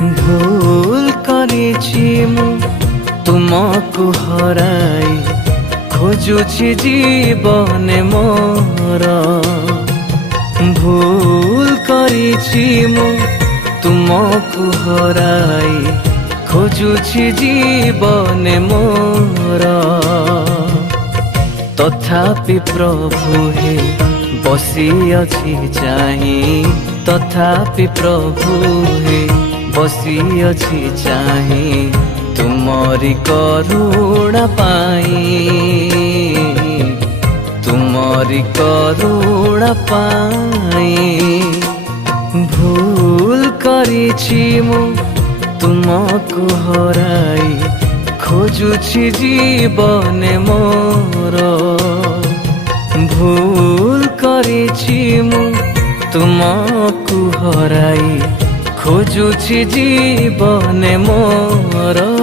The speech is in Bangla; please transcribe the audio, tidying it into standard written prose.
ভুল করেছি মু তুমকু হরাই খোঁজুছি জীবনে মোর ভুল করেছি মু তুমকু হরাই খোঁজুছি জীবনে মোর তথাপি প্রভু হে বসি অছি চাহি তথাপি প্রভু হে বসি অছি চাহি তুমরি করুণা পাই তুমরি করুণা পাই ভুল করেছি মু তুমকু হরাই খোঁজুছি জীবনে মোর ভুল করেছি মু তুমকু হরাই খোঁজুছি জীবনে মোর।